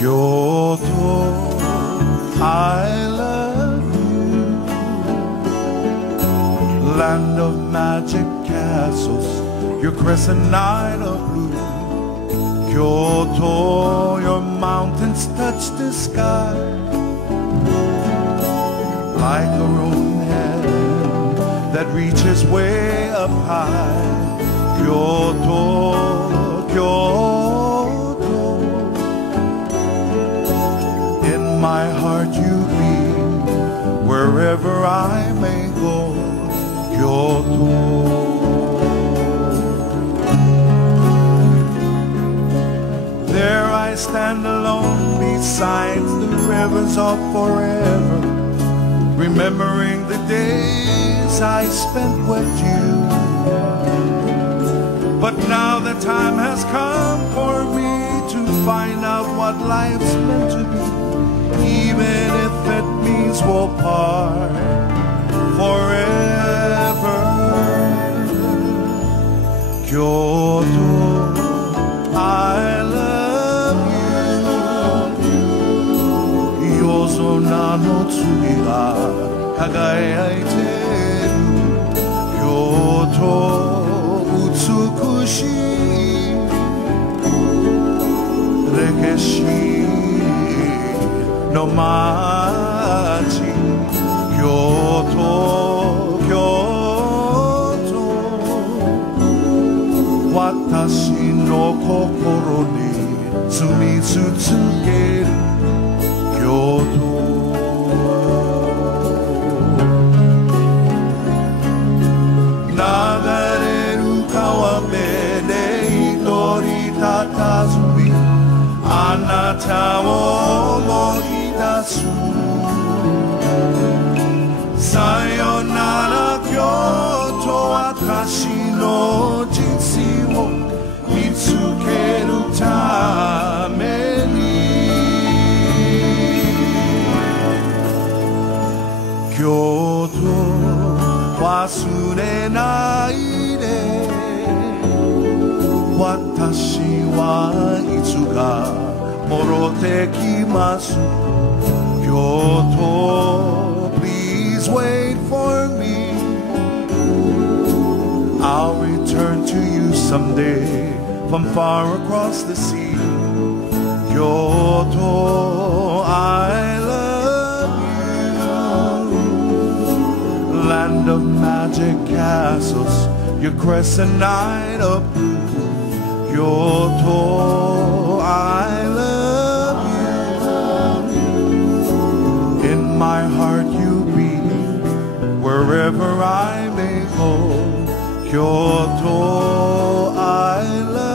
Kyoto, I love you. Land of magic castles, your crescent night of blue. Kyoto, your mountains touch the sky like a rolling hand that reaches way up high. Kyoto, Kyoto, in my heart you be, wherever I may go. Kyoto. There I stand alone beside the rivers of forever, remembering the days I spent with you. But now the time has come for me to find out what life's meant to be, even if it means we'll part forever. Kyoto, I love you. Yozo no tsumi ga kagayaiteru. Kyoto, utsukushi rekeshi no machi. Kyoto, Kyoto, watashi no kokoro ni tsumitsutsukeru. Kyoto. Nagareru kawame de itori tatazumi, anata wo omoidasu. Sayonara Kyoto, watashi no jinsei wo mitsukeru tame ni. Kyoto, wasurenai de. Watashi wa itsu ga morote kimasu. Kyoto, please wait for me. I'll return to you someday from far across the sea. Kyoto, I love you. Land of magic castles, your crescent night of blue. Kyoto, I love you. In my heart you be, wherever I may go. Kyoto, I love you.